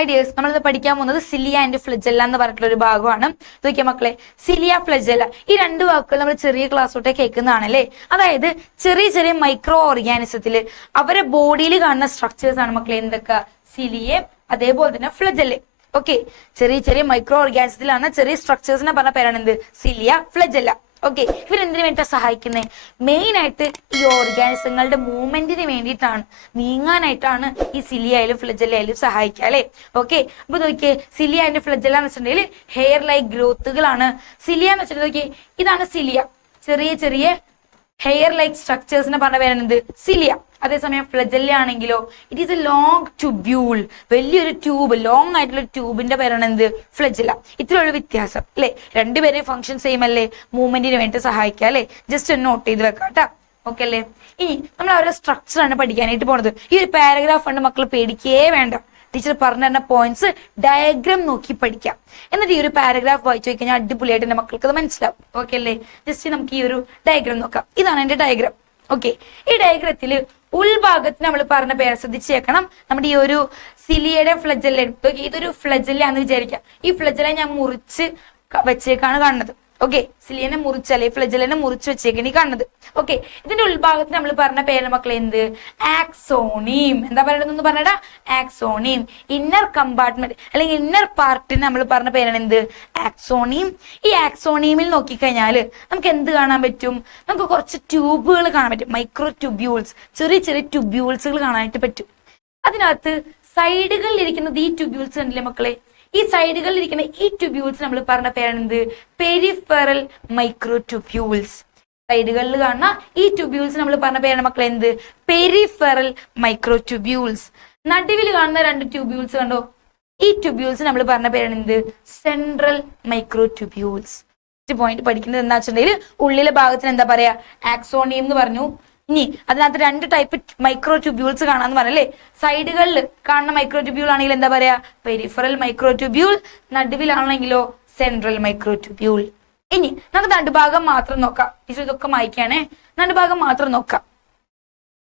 ഐഡിയേഴ്സ് നമ്മളിന്ന് പഠിക്കാൻ പോകുന്നത് സിലിയ ആൻഡ് ഫ്ലജെല്ല എന്ന് പറഞ്ഞിട്ടുള്ള ഒരു ഭാഗമാണ്. നോക്കിയ മക്കളെ, സിലിയ ഫ്ലജെല്ല ഈ രണ്ട് വാക്കുകൾ നമ്മൾ ചെറിയ ക്ലാസ് തൊട്ടേ കേൾക്കുന്നതാണല്ലേ. അതായത് ചെറിയ ചെറിയ മൈക്രോ ഓർഗാനിസത്തില് അവരെ ബോഡിയിൽ കാണുന്ന സ്ട്രക്ചേഴ്സ് ആണ് മക്കളെ എന്തൊക്കെ, സിലിയെ അതേപോലെ തന്നെ ഫ്ലജെല്ലെ. ഓക്കെ, ചെറിയ ചെറിയ മൈക്രോ ഓർഗാനിസത്തിലാണ് ചെറിയ സ്ട്രക്ചേഴ്സിനെ പറഞ്ഞ പേരാണ് എന്ത്, സിലിയ ഫ്ലജെല്ല. ഓക്കെ, ഇവരെന്തിനു വേണ്ടിയിട്ടാണ് സഹായിക്കുന്നത്? മെയിൻ ആയിട്ട് ഈ ഓർഗാനിസങ്ങളുടെ മൂവ്മെന്റിന് വേണ്ടിയിട്ടാണ്, നീങ്ങാനായിട്ടാണ് ഈ സിലിയ ആയാലും ഫ്ലജെല്ല ആയാലും സഹായിക്കുക അല്ലെ. ഓക്കെ, അപ്പൊ നോക്കിയേ, സിലിയ ആൻഡ് ഫ്ലജെല്ല എന്ന് വെച്ചിട്ടുണ്ടെങ്കിൽ ഹെയർ ലൈക്ക് ഗ്രോത്തുകളാണ്. സിലിയ എന്ന് വെച്ചിട്ടുണ്ടെങ്കിൽ ഇതാണ് സിലിയ, ചെറിയ ചെറിയ ഹെയർ ലൈക്ക് സ്ട്രക്ചേഴ്സിനെ പറഞ്ഞ പേരാണ് എന്ത്, സിലിയ. അതേസമയം ഫ്ലജെല്ല ആണെങ്കിലോ it is A long tubule, വലിയൊരു ട്യൂബ്, ലോങ് ആയിട്ടുള്ള ട്യൂബിന്റെ പേരാണ് എന്ത്, ഫ്ലജെല്ല. ഇത്രയുള്ള വ്യത്യാസം അല്ലെ. രണ്ടുപേരെയും ഫംഗ്ഷൻ സെയിം അല്ലേ, മൂവ്മെന്റിന് വേണ്ടി സഹായിക്കുക അല്ലെ. ജസ്റ്റ് ഒന്ന് നോട്ട് ചെയ്ത് വെക്കാം കേട്ടോ. ഓക്കെ അല്ലേ. ഇനി നമ്മൾ അവരുടെ സ്ട്രക്ചർ ആണ് പഠിക്കാനായിട്ട് പോണത്. ഈ ഒരു പാരഗ്രാഫ് ഉണ്ട് മക്കൾ, പേടിക്കേ വേണ്ട. ടീച്ചർ പറഞ്ഞു തരുന്ന പോയിന്റ്സ് ഡയഗ്രാം നോക്കി പഠിക്കാം. എന്നിട്ട് ഈ ഒരു പാരഗ്രാഫ് വായിച്ചു കഴിഞ്ഞാൽ അടിപൊളിയായിട്ട് എന്റെ മക്കൾക്ക് അത് മനസ്സിലാവും. ഓക്കെ അല്ലേ. ജസ്റ്റ് നമുക്ക് ഈ ഒരു ഡയഗ്രാം നോക്കാം. ഇതാണ് എന്റെ ഡയഗ്രാം. ഓക്കെ, ഈ ഡയഗ്രത്തില് ഉൾഭാഗത്ത് നമ്മൾ പറഞ്ഞ പേര് ശ്രദ്ധിച്ചേക്കണം. നമ്മുടെ ഈ ഒരു സിലിയയുടെ ഫ്ലജെല്ല, ഇതൊരു ഫ്ലജെല്ല എന്ന് വിചാരിക്കാം. ഈ ഫ്ലജെല്ല ഞാൻ മുറിച്ച് വെച്ചേക്കാണ് കാണുന്നത്. ഓക്കെ, സിലിയനെ മുറിച്ചല്ലേ, ഫ്ലജെല്ലിനെ മുറിച്ച് വെച്ചേക്കാണ് ഈ കാണുന്നത്. ഓക്കെ, ഇതിന്റെ ഉൾഭാഗത്ത് നമ്മൾ പറഞ്ഞ പേര് മക്കളെ എന്ത്, ആക്സോണിയം. എന്താ പറയണെന്ന് പറഞ്ഞാ, ആക്സോണിയം. ഇന്നർ കമ്പാർട്ട്മെന്റ് അല്ലെങ്കിൽ ഇന്നർ പാർട്ടിന് നമ്മൾ പറഞ്ഞ പേരാണ് എന്ത്, ആക്സോണിയം. ഈ ആക്സോണിയമിൽ നോക്കിക്കഴിഞ്ഞാല് നമുക്ക് എന്ത് കാണാൻ പറ്റും, നമുക്ക് കുറച്ച് ട്യൂബുകൾ കാണാൻ പറ്റും, മൈക്രോ ട്യൂബ്യൂൾസ്, ചെറിയ ചെറിയ ട്യൂബ്യൂൾസുകൾ കാണാനായിട്ട് പറ്റും. അതിനകത്ത് സൈഡുകളിൽ ഇരിക്കുന്നത് ഈ ട്യൂബ്യൂൾസ് ഉണ്ടല്ലേ മക്കളെ, ഈ സൈഡുകളിൽ ഇരിക്കുന്ന ഈ ട്യൂബ്യൂൾസ് നമ്മൾ പറഞ്ഞ പേരാണ് എന്ത്, പെരിഫറൽ മൈക്രോ ട്യൂബ്യൂൾസ്. സൈഡുകളിൽ കാണുന്ന ഈ ട്യൂബ്യൂൾസ് നമ്മൾ പറഞ്ഞ പേരാണ് മക്കളെ എന്ത്, പെരിഫറൽ മൈക്രോ ട്യൂബ്യൂൾസ്. നടുവിൽ കാണുന്ന രണ്ട് ട്യൂബ്യൂൾസ് കണ്ടോ, ഈ ട്യൂബ്യൂൾസ് നമ്മൾ പറഞ്ഞ പേരാണ് എന്ത്, സെൻട്രൽ മൈക്രോ ട്യൂബ്യൂൾസ്. പോയിന്റ് പഠിക്കുന്നത് എന്താ വെച്ചിട്ടുണ്ടെങ്കിൽ ഉള്ളിലെ ഭാഗത്തിന് എന്താ പറയാ, ആക്സോണിയം എന്ന് പറഞ്ഞു. ഇനി അതിനകത്ത് രണ്ട് ടൈപ്പ് മൈക്രോ ട്യൂബ്യൂൾസ് കാണാന്ന് പറഞ്ഞല്ലേ. സൈഡുകളിൽ കാണുന്ന മൈക്രോ ട്യൂബ്യൂൾ ആണെങ്കിൽ എന്താ പറയാ, പെരിഫറൽ മൈക്രോ ട്യൂബ്യൂൾ. നടുവിലാണെങ്കിലോ സെൻട്രൽ മൈക്രോ ട്യൂബ്യൂൾ. ഇനി നമുക്ക് നടുഭാഗം മാത്രം നോക്കാം. ടീച്ചർ ഇതൊക്കെ മായ്ക്കാണേ. നടുഭാഗം മാത്രം നോക്കാം.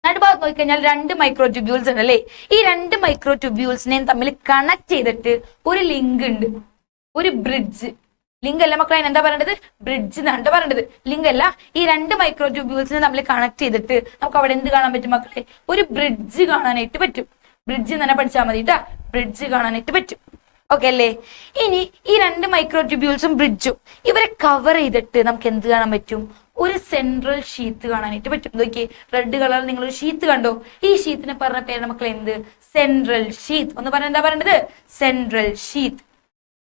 നടുഭാഗത്ത് നോക്കിക്കഴിഞ്ഞാൽ രണ്ട് മൈക്രോ ട്യൂബ്യൂൾസ് ഉണ്ട് അല്ലേ. ഈ രണ്ട് മൈക്രോ ട്യൂബ്യൂൾസിനെയും തമ്മിൽ കണക്ട് ചെയ്തിട്ട് ഒരു ലിങ്ക് ഉണ്ട്, ഒരു ബ്രിഡ്ജ്. ലിങ്ക് അല്ല മക്കളെ, എന്താ പറയേണ്ടത്, ബ്രിഡ്ജ് എന്നാണ് പറയേണ്ടത്, ലിങ്ക് അല്ല. ഈ രണ്ട് മൈക്രോ ട്യൂബ്യൂൾസിനെ തമ്മിൽ കണക്ട് ചെയ്തിട്ട് നമുക്ക് അവിടെ എന്ത് കാണാൻ പറ്റും മക്കളെ, ഒരു ബ്രിഡ്ജ് കാണാനായിട്ട് പറ്റും. ബ്രിഡ്ജ് തന്നെ പഠിച്ചാൽ മതി കേട്ടാ, ബ്രിഡ്ജ് കാണാനായിട്ട് പറ്റും. ഓക്കെ അല്ലേ. ഇനി ഈ രണ്ട് മൈക്രോ ട്യൂബ്യൂൾസും ബ്രിഡ്ജും ഇവരെ കവർ ചെയ്തിട്ട് നമുക്ക് എന്ത് കാണാൻ പറ്റും, ഒരു സെൻട്രൽ ഷീത്ത് കാണാനായിട്ട് പറ്റും. നോക്കി, റെഡ് കളർ നിങ്ങൾ ഒരു ഷീത്ത് കണ്ടോ, ഈ ഷീത്തിനെ പറഞ്ഞ പേര് മക്കളെ എന്ത്, സെൻട്രൽ ഷീത്ത്. ഒന്ന് പറഞ്ഞ എന്താ പറയേണ്ടത്, സെൻട്രൽ ഷീത്ത്.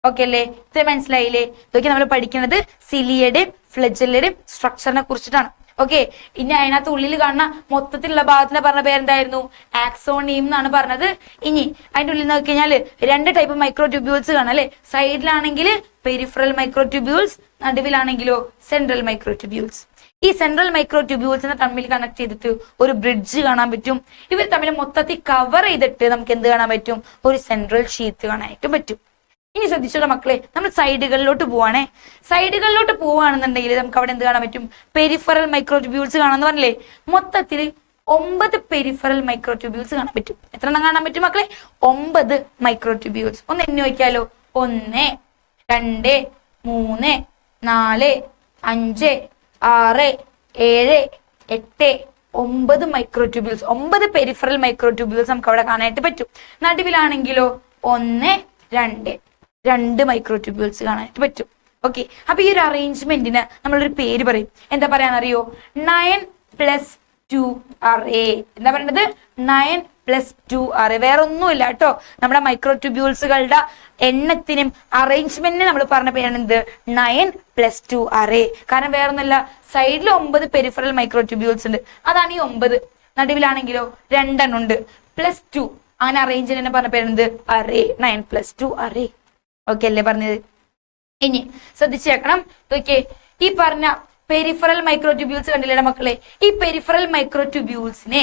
ഓക്കെ അല്ലേ, ഇത്ര മനസ്സിലായില്ലേ. ഇതൊക്കെ നമ്മൾ പഠിക്കുന്നത് സിലിയയുടെയും ഫ്ലജെല്ലയുടെയും സ്ട്രക്ചറിനെ കുറിച്ചിട്ടാണ്. ഓക്കെ, ഇനി അതിനകത്ത് ഉള്ളിൽ കാണുന്ന മൊത്തത്തിലുള്ള ഭാഗത്തിനെ പറഞ്ഞ പേരെന്തായിരുന്നു, ആക്സോണിയം എന്നാണ് പറഞ്ഞത്. ഇനി അതിന്റെ ഉള്ളിൽ നോക്കി കഴിഞ്ഞാല് രണ്ട് ടൈപ്പ് മൈക്രോ ട്യൂബ്യൂൾസ് കാണാം അല്ലെ. സൈഡിലാണെങ്കിൽ പെരിഫറൽ മൈക്രോ ട്യൂബ്യൂൾസ്, നടുവിലാണെങ്കിലോ സെൻട്രൽ മൈക്രോ ട്യൂബ്യൂൾസ്. ഈ സെൻട്രൽ മൈക്രോ ട്യൂബ്യൂൾസിനെ തമ്മിൽ കണക്ട് ചെയ്തിട്ട് ഒരു ബ്രിഡ്ജ് കാണാൻ പറ്റും. ഇവർ തമ്മിൽ മൊത്തത്തിൽ കവർ ചെയ്തിട്ട് നമുക്ക് എന്ത് കാണാൻ പറ്റും, ഒരു സെൻട്രൽ ഷീത്ത് കാണാനായിട്ട് പറ്റും. ഇനി ശ്രദ്ധിച്ചോളൂ മക്കളെ, നമ്മൾ സൈഡുകളിലോട്ട് പോവാണേ. സൈഡുകളിലോട്ട് പോവുകയാണെന്നുണ്ടെങ്കിൽ നമുക്ക് അവിടെ എന്ത് കാണാൻ പറ്റും, പെരിഫറൽ മൈക്രോ ട്യൂബ്യൂൾസ് കാണാന്ന് പറഞ്ഞില്ലേ. മൊത്തത്തിൽ 9 പെരിഫറൽ മൈക്രോ ട്യൂബ്യൂൾസ് കാണാൻ പറ്റും. എത്ര എണ്ണം കാണാൻ പറ്റും മക്കളെ, 9 മൈക്രോ ട്യൂബ്യൂൾസ്. ഒന്ന് എണ്ണി നോക്കിയാലോ, 1 2 3 4 5 6 7 8 9 micro tubules, 9 peripheral micro tubules നമുക്ക് അവിടെ കാണാനായിട്ട് പറ്റും. നടുവിലാണെങ്കിലോ 1 2 മൈക്രോ ട്യൂബ്യൂൾസ് കാണാനായിട്ട് പറ്റും. ഓക്കെ, അപ്പൊ ഈ ഒരു അറേഞ്ച്മെന്റിന് നമ്മളൊരു പേര് പറയും. എന്താ പറയാന്നറിയോ, 9+2 array. എന്താ പറയേണ്ടത്, 9+2 array. വേറെ ഒന്നുമില്ല കേട്ടോ, നമ്മുടെ മൈക്രോ ട്യൂബ്യൂൾസുകളുടെ എണ്ണത്തിനും അറേഞ്ച്മെന്റിനും നമ്മൾ പറഞ്ഞ പേരാണ് എന്ത്, 9+2 array. കാരണം വേറെ ഒന്നുമില്ല, സൈഡിൽ 9 പെരിഫറൽ മൈക്രോ ട്യൂബ്യൂൾസ് ഉണ്ട്, അതാണ് ഈ 9. നടുവിലാണെങ്കിലോ 2 എണ്ണം ഉണ്ട്, +2. അങ്ങനെ അറേഞ്ച് പറഞ്ഞ പേരെന്ത്, അറേ, 9+2 array. ഓക്കെ അല്ലേ പറഞ്ഞത്. ഇനി ശ്രദ്ധിച്ചേക്കണം. ഓക്കെ, ഈ പറഞ്ഞ പെരിഫറൽ മൈക്രോ ട്യൂബ്യൂൾസ് കണ്ടില്ലേ മക്കളെ. ഈ പെരിഫറൽ മൈക്രോ ട്യൂബ്യൂൾസിനെ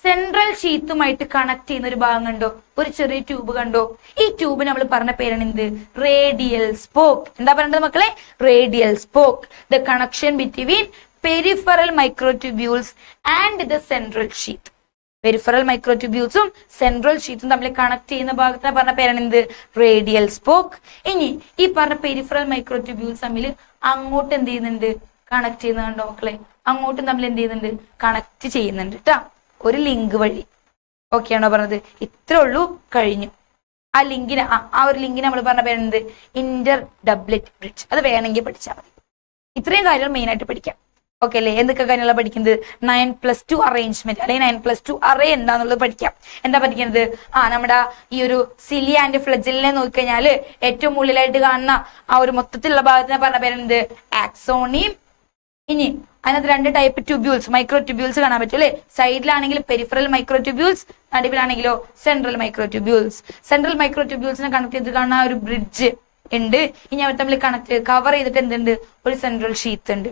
സെൻട്രൽ ഷീത്തുമായിട്ട് കണക്ട് ചെയ്യുന്ന ഒരു ഭാഗം കണ്ടോ, ഒരു ചെറിയ ട്യൂബ് കണ്ടോ. ഈ ട്യൂബ് നമ്മൾ പറഞ്ഞ പേരാണ് എന്ത്, റേഡിയൽ സ്പോക്ക്. എന്താ പറയേണ്ടത് മക്കളെ, radial spoke. The connection between peripheral microtubules and the central sheath. Peripheral മൈക്രോട്യൂബ്യൂൾസും സെൻട്രൽ ഷീറ്റും തമ്മിൽ കണക്ട് ചെയ്യുന്ന ഭാഗത്തിന് പറഞ്ഞ പേരാണ് എന്ത്? Radial spoke. ഇനി ഈ പറഞ്ഞ പെരിഫറൽ മൈക്രോട്യൂബ്യൂൾസ് തമ്മിൽ അങ്ങോട്ട് എന്ത് ചെയ്യുന്നുണ്ട്? കണക്ട് ചെയ്യുന്നുണ്ടോ മക്കളെ? അങ്ങോട്ടും തമ്മിൽ എന്ത് ചെയ്യുന്നുണ്ട്? കണക്ട് ചെയ്യുന്നുണ്ട് കേട്ടാ, ഒരു ലിങ്ക് വഴി. ഓക്കെ ആണോ പറഞ്ഞത്? ഇത്രേ ഉള്ളൂ, കഴിഞ്ഞു. ആ ലിങ്കിന് ആ ഒരു ലിങ്കിന് നമ്മൾ പറഞ്ഞ പേരെന്ത്? Inter doublet bridge. അത് വേണമെങ്കിൽ പഠിച്ചാൽ മതി. ഇത്രയും കാര്യങ്ങൾ മെയിൻ ആയിട്ട് പഠിക്കാം. ഓക്കെ അല്ലേ? എന്തൊക്കെ കാര്യങ്ങളാണ് പഠിക്കുന്നത്? 9+2 അറേഞ്ച്മെന്റ് അല്ലെങ്കിൽ 9+2 അറേ എന്താന്നുള്ളത് പഠിക്കാം. എന്താ പഠിക്കുന്നത്? നമ്മുടെ ഈ ഒരു സിലിയ ആൻഡ് ഫ്ലജലിനെ നോക്കിക്കഴിഞ്ഞാല് ഏറ്റവും ഉള്ളിലായിട്ട് കാണുന്ന ആ ഒരു മൊത്തത്തിലുള്ള ഭാഗത്തിനെ പറഞ്ഞ പേരെന്ത്? ആക്സോണിയും. ഇനി അതിനകത്ത് 2 ടൈപ്പ് ട്യൂബ്യൂൾസ്, മൈക്രോ ട്യൂബ്യൂൾസ് കാണാൻ പറ്റും അല്ലെ? സൈഡിലാണെങ്കിൽ പെരിഫറൽ മൈക്രോ ട്യൂബ്യൂൾസ്, നടുവിലാണെങ്കിലോ central microtubules. Central micro ട്യൂബ്യൂൾസിനെ കണക്ട് ചെയ്ത് കാണുന്ന ഒരു ബ്രിഡ്ജ് ഉണ്ട്. ഇനി അവർ തമ്മിൽ കവർ ചെയ്തിട്ട് എന്തുണ്ട്? ഒരു സെൻട്രൽ ഷീത്ത് ഉണ്ട്.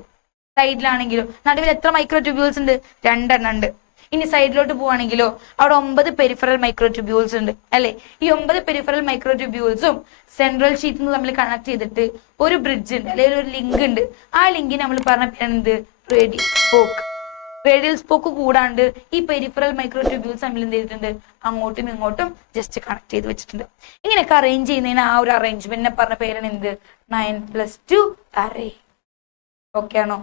സൈഡിലാണെങ്കിലോ നടുവിൽ എത്ര മൈക്രോ ട്യൂബ്യൂൾസ് ഉണ്ട്? 2 എണ്ണം ഉണ്ട്. ഇനി സൈഡിലോട്ട് പോവാണെങ്കിലോ അവിടെ 9 പെരിഫറൽ മൈക്രോ ട്യൂബ്യൂൾസ് ഉണ്ട് അല്ലെ? ഈ 9 പെരിഫറൽ മൈക്രോ ട്യൂബ്യൂൾസും സെൻട്രൽ ഷീറ്റും തമ്മിൽ കണക്ട് ചെയ്തിട്ട് ഒരു ബ്രിഡ്ജ് ഉണ്ട് അല്ലെങ്കിൽ ഒരു ലിങ്ക് ഉണ്ട്. ആ ലിങ്കിന് നമ്മൾ പറഞ്ഞ പേരെന്ത്? Radial spoke. റേഡിയൽ സ്പോക്ക് കൂടാണ്ട് ഈ പെരിഫറൽ മൈക്രോ ട്യൂബ്യൂൾസ് തമ്മിൽ എന്ത് ചെയ്തിട്ടുണ്ട്? അങ്ങോട്ടും ഇങ്ങോട്ടും ജസ്റ്റ് കണക്ട് ചെയ്ത് വെച്ചിട്ടുണ്ട്. ഇങ്ങനെയൊക്കെ അറേഞ്ച് ചെയ്യുന്നതിന് ആ ഒരു അറേഞ്ച്മെന്റിനെ പറഞ്ഞ പേരാണ് എന്ത്? 9+2 അറേ. ഓക്കെ ആണോ?